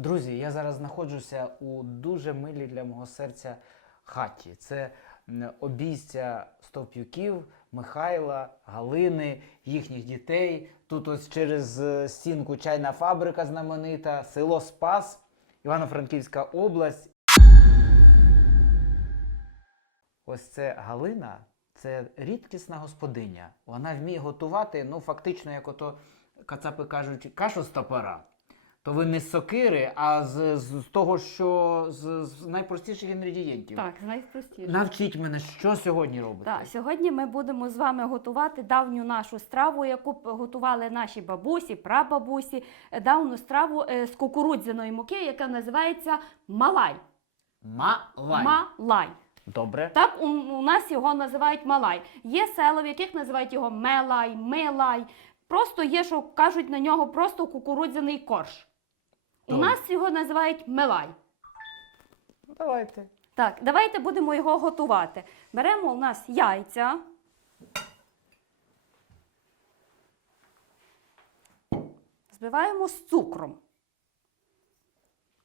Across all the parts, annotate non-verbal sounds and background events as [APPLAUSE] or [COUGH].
Друзі, я зараз знаходжуся у дуже милій для мого серця хаті. Це обійстя Стовп'юків, Михайла, Галини, їхніх дітей. Тут ось через е, стінку чайна фабрика знаменита, село Спас, Івано-Франківська область. Ось це Галина, це рідкісна господиня. Вона вміє готувати, ну фактично, як ото кацапи кажуть, кашу з топора. То ви не з сокири, а з, з, з того, що з, з найпростіших інгредієнтів. Так, найпростіше. Навчіть мене, що сьогодні робити. Так, сьогодні ми будемо з вами готувати давню нашу страву, яку готували наші бабусі, прабабусі, давню страву е, з кукурудзяної муки, яка називається малай. Малай. Малай. Добре. Так у, у нас його називають малай. Є села, в яких називають його мелай, милай. Просто є, що кажуть на нього просто кукурудзяний корж. У Добре. нас його називають мелай. Давайте. Так, давайте будемо його готувати. Беремо у нас яйця. Збиваємо з цукром.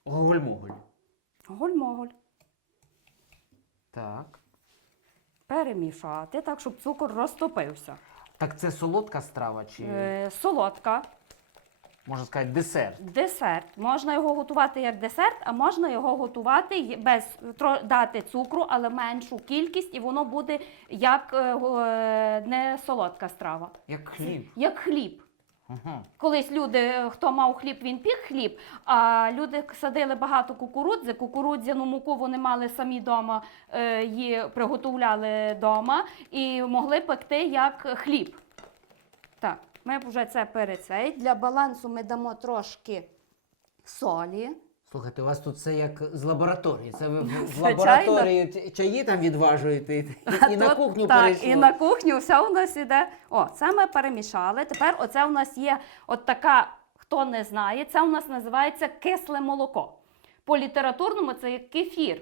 Гоголь-моголь. Голь-моголь. Так. Перемішати так, щоб цукор розтопився. Так це солодка страва чи Е, солодка, можна сказати десерт? десерт. Можна його готувати як десерт, а можна його готувати без дати цукру, але меншу кількість, і воно буде як е, е, не солодка страва. Як хліб. Як хліб. Ага. Колись люди, хто мав хліб, він пік хліб, а люди садили багато кукурудзи. Кукурудзяну муку вони мали самі вдома, її приготовляли вдома і могли пекти як хліб. Так, ми вже це перецей. Для балансу ми дамо трошки солі. Слухайте, у вас тут все як з лабораторії. Це ви в- лабораторії т- чаї там відважуєте і, і [LAUGHS] на Тут- кухню так, перейшло. і на кухню все у нас іде. О, це ми перемішали. Тепер оце у нас є от така, хто не знає, це у нас називається кисле молоко. По літературному це як кефір.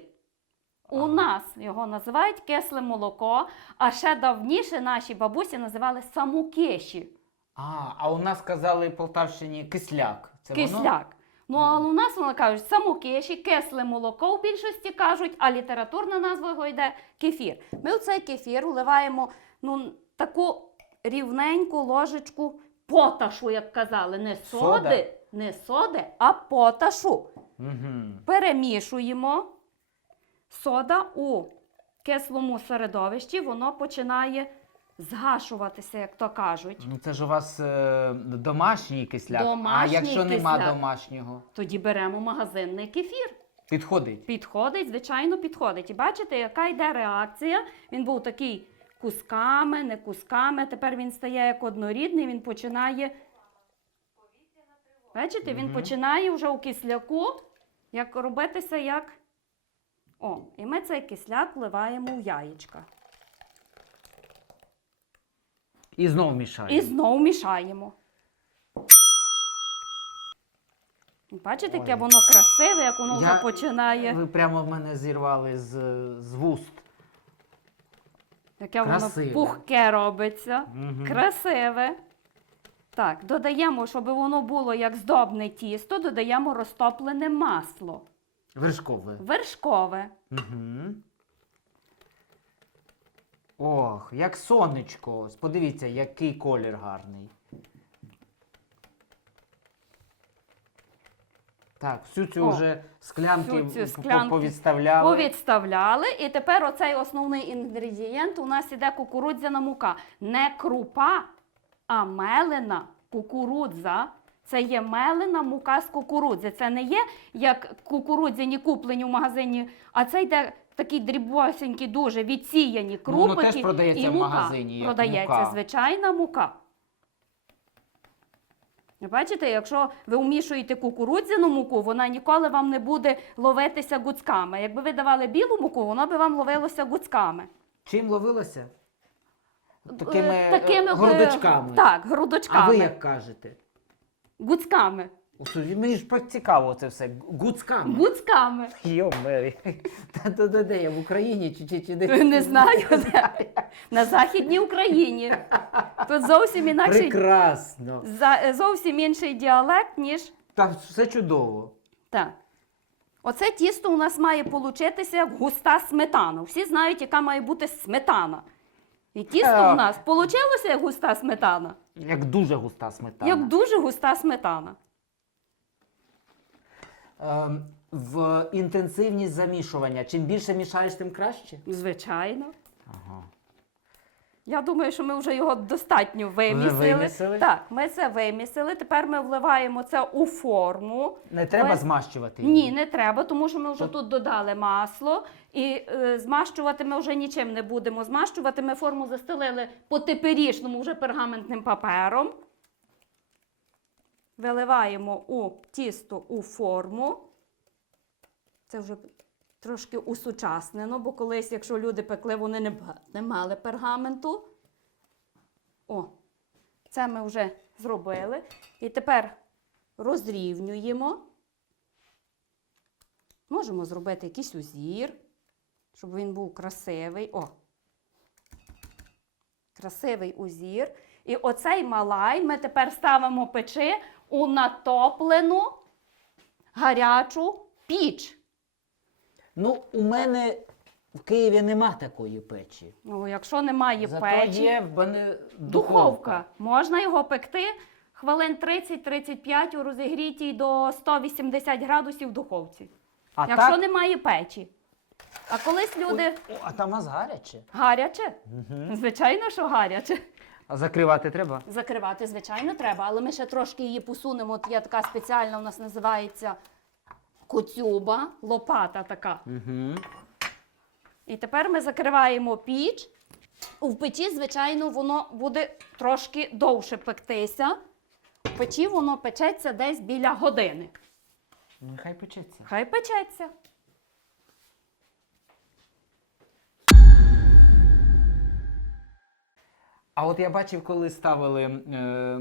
У Ага. нас його називають кисле молоко, а ще давніше наші бабусі називали самукеші. А, а у нас казали в Полтавщині кисляк. Це воно? Кисляк. Ну, але у нас вони кажуть самокиші, кисле молоко в більшості кажуть, а літературна назва його йде кефір. Ми у цей кефір вливаємо ну, таку рівненьку ложечку поташу, як казали. Не соди, Сода? не соди, а поташу. Угу. Перемішуємо сода у кислому середовищі, воно починає згашуватися, як то кажуть. Ну це ж у вас е, домашній кисляк. а Домашній якщо нема кисляк. домашнього, Тоді беремо магазинний кефір. підходить. Підходить, звичайно, підходить. І бачите, яка йде реакція. Він був такий кусками, не кусками. Тепер він стає як однорідний, він починає. Бачите, він починає вже у кисляку як робитися як. О, і ми цей кисляк вливаємо в яєчка. І знов мішаємо. І знову мішаємо. Бачите, яке Ой. воно красиве, як воно Я- вже починає. Ви прямо в мене зірвали з, з вуст. Яке Красиве. воно пухке робиться. Мгм. Красиве. Так, додаємо, щоб воно було як здобне тісто, додаємо розтоплене масло. Вершкове. Вершкове. Угу. Ох, як сонечко. Ось Подивіться, який колір гарний. Так, всю цю О, вже склянки, всю цю склянки повідставляли. Повідставляли. І тепер оцей основний інгредієнт у нас іде кукурудзяна мука. Не крупа, а мелена кукурудза. Це є мелена мука з кукурудзи. Це не є як кукурудзяні куплені в магазині, а це йде такі дрібосенькі, дуже відсіяні Ну, воно крупики теж продається і в мука. магазині, як Продається мука. звичайна мука. Ви Бачите, якщо ви вмішуєте кукурудзяну муку, вона ніколи вам не буде ловитися гуцками. Якби ви давали білу муку, воно би вам ловилося гуцками. Чим ловилося? Такими, Е, е, такими е, грудочками. Так, грудочками. А ви як кажете? Гуцками. Ось Мені ж цікаво це все. Гуцками. Гуцками. Йо-мері. Та то де, де я в Україні чи чи, чи де? Не знаю, де. На Західній Україні. Тут зовсім інакший, Прекрасно. за- зовсім інший діалект, ніж Та все чудово. Так. Оце тісто у нас має получитися густа сметана. Всі знають, яка має бути сметана. І тісто у нас получилося як густа сметана, Як дуже густа сметана. як дуже густа сметана. Ем, в інтенсивність замішування. Чим більше мішаєш, тим краще. Звичайно. Ага. Я думаю, що ми вже його достатньо вимісили. вимісили? Так, ми це вимісили. Тепер ми вливаємо це у форму. Не треба Ви- змащувати її. Ні, не треба, тому що ми вже Тут- тут додали масло і е, змащувати ми вже нічим не будемо змащувати. Ми форму застелили по теперішньому вже пергаментним папером. Виливаємо у тісто у форму. Це вже трошки усучаснено, бо колись, якщо люди пекли, вони не, мали пергаменту. О, це ми вже зробили. І тепер розрівнюємо. Можемо зробити якийсь узір, щоб він був красивий. О! Красивий узір. І оцей малай ми тепер ставимо печи у натоплену гарячу піч. Ну, у мене в Києві нема такої печі. Ну, якщо немає Зато печі, є в мене духовка. Можна його пекти хвилин 30-35 у розігрітій до 180 градусів духовці. А якщо так, немає печі. А колись люди Ой, о, а там у нас гаряче. гаряче, Угу. звичайно, що гаряче. А закривати треба? Закривати, звичайно, треба, але ми ще трошки її посунемо. От є така спеціальна, у нас називається коцюба, лопата така. Угу. І тепер ми закриваємо піч. У печі, звичайно, воно буде трошки довше пектися. В печі воно печеться десь біля години. Нехай печеться. Хай печеться. А от я бачив, коли ставили е,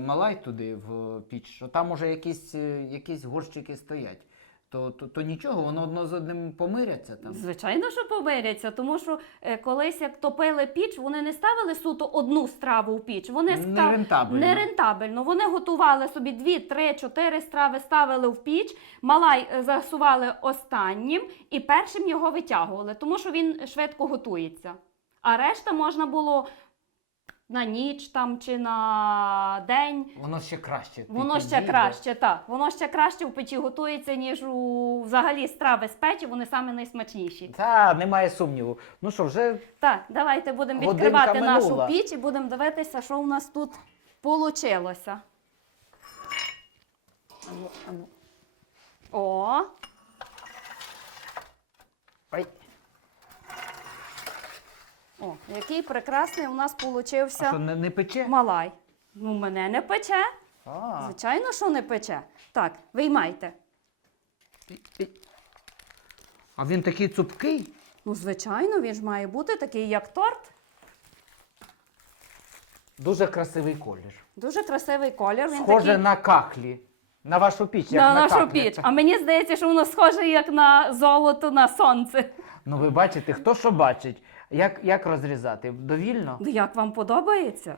малай туди в піч, що там уже якісь, е, якісь горщики стоять. То, то, то нічого, воно одно з одним помиряться там. Звичайно, що помиряться, тому що е, колись як топили піч, вони не ставили суто одну страву в піч. Вони ста- Нерентабельно. Нерентабельно. Вони готували собі дві, три, чотири страви, ставили в піч, малай е, засували останнім і першим його витягували, тому що він швидко готується. А решта можна було на ніч там чи на день. Воно ще краще. Воно ще краще, так. Воно ще краще в печі готується, ніж у взагалі страви з печі, вони саме найсмачніші. Та, немає сумніву. Ну що, вже Так, давайте будемо Годинка відкривати нашу піч і будемо дивитися, що у нас тут ану. О, Ой. О, який прекрасний у нас А що, получився не, не пече? малай. Ну, мене не пече. А, Звичайно, що не пече. Так, виймайте. а він такий цупкий. Ну, звичайно, він ж має бути такий, як торт. Дуже красивий колір. Дуже красивий колір. Він Схоже такий... на кахлі. На вашу піч, як на на, нашу кахлі. піч. А мені здається, що воно схоже як на золото на сонце. Ну ви бачите, хто що бачить. Як, як розрізати? Довільно? Ну, Як вам подобається?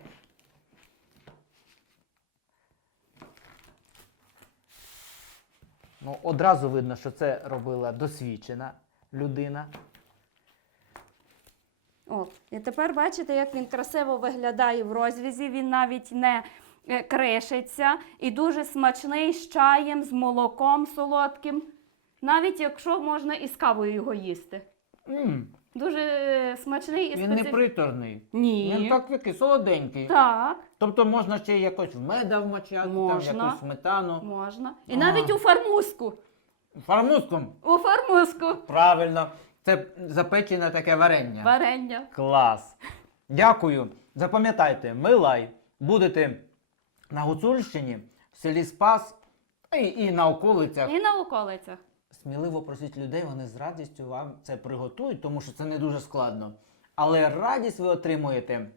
Ну, одразу видно, що це робила досвідчена людина. От. І тепер бачите, як він красиво виглядає в розрізі. Він навіть не е, кришиться і дуже смачний з чаєм, з молоком солодким. Навіть якщо можна і з кавою його їсти. М Дуже смачний і він не приторний. Ні. Він так такий солоденький. Так, Тобто можна ще якось в меда вмочати, Можна. там якусь сметану. можна. І А. навіть у фармузку. Фармуском. У фармузку. Правильно. Це запечене таке варення. Варення. Клас. Дякую. Запам'ятайте, Милай будете на Гуцульщині, в селі Спас і, і на околицях. І на околицях. Сміливо просіть людей, вони з радістю вам це приготують, тому що це не дуже складно. Але радість ви отримуєте,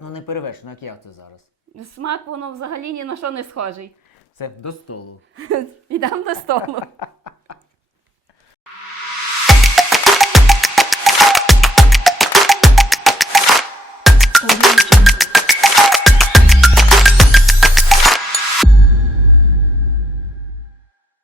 ну не перевершено, як я це зараз. Смак воно взагалі ні на що не схожий. Це до столу. [LAUGHS] Ідемо до столу. [LAUGHS]